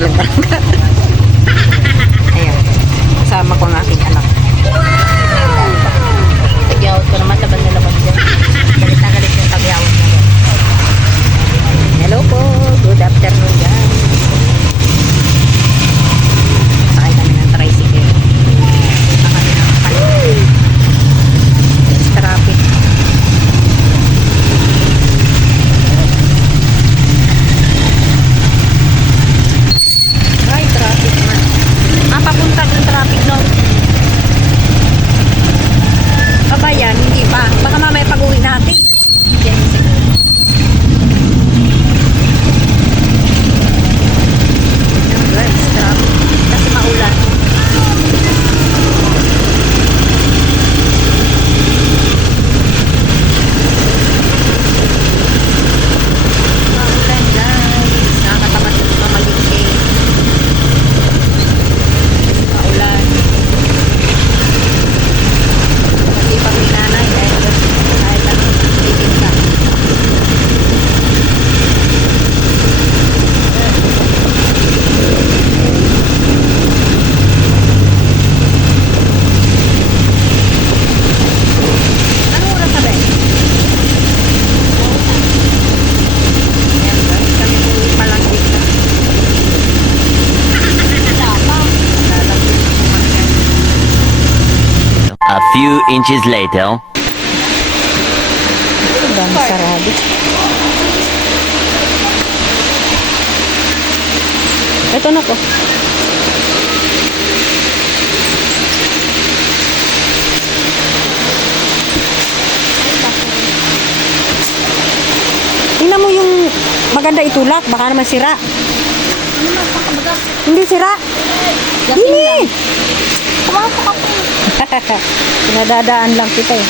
lang talaga. Ayan. Kasama ko ang aking anak. Tagyawat ko naman, laban na laban dyan. Galit na galit yung tagyawat na yan. Hello po. Good afternoon guys. Sakay kami ng tricycle. Punta kami ng Palengke. Yes, traffic. Ay, traffic man. Papunta ng traffic no? Babayan, hindi pa. Baka mamaya pag-uwi natin. Yan siguro. Yan guys, traffic. Kasi maulan. Maulan guys. Nakakatamad yung mamalingke. Maulan. Kasi pag may nanay, kahit ano, titin ka. Anong oras na ba? Ayan guys, kami uwi pa lang din na. Lalagyan na kumakas. A few inches later. Ang dami sarado. Ito na ko. Tingnan mo yung maganda itulak. Baka naman sira. Hindi sira. Hindi. Pumasok ako. Pinadadaan lang kita eh.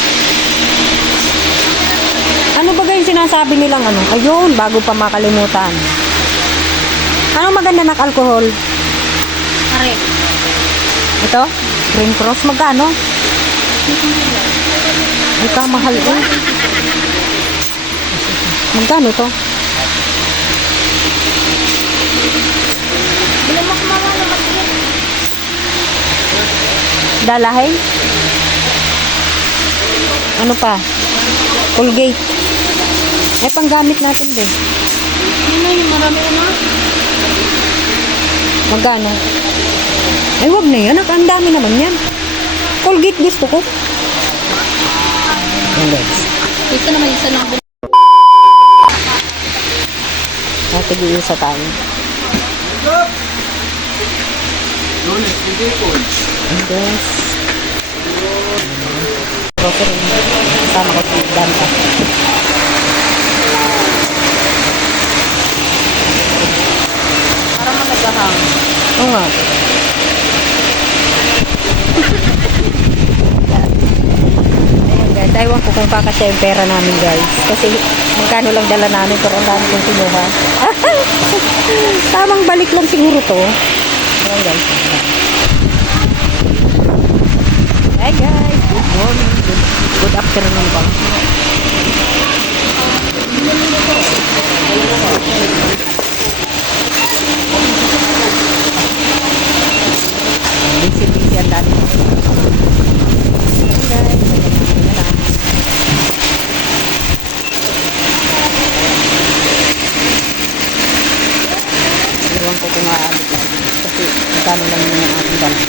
Ano ba yung sinasabi nilang ano? Ayun, bago pa makalimutan. Anong maganda ng alcohol? Pare. Ito? Green Cross, magkano? Ito, mahal eh. Magkano to? Bilang mo kumama na mag-iit. Dalahay? Ano pa? Colgate. Ay, panggamit natin din. Yun na yung marami na. Magkano? Ay, wag na yan. Ang dami naman yan. Colgate gusto ko. Ito naman isa lang. Tigil-isa tayo. Yes. Grocery. Kasama ko si Danta. Para malagahang. Oo nga. Ayan guys, ewan ko kung kakasya yung pera namin guys. Kasi magkano lang dala namin pero ang dami kong kinuha. Tamang balik lang siguro to. Ayan guys. Hi guys, good morning. Good afternoon ba? Busy-busy ang dami. Ayan guys, magandang na lang. Iwan ko kung maabot lang. Kasi magkano lang yung ating dala.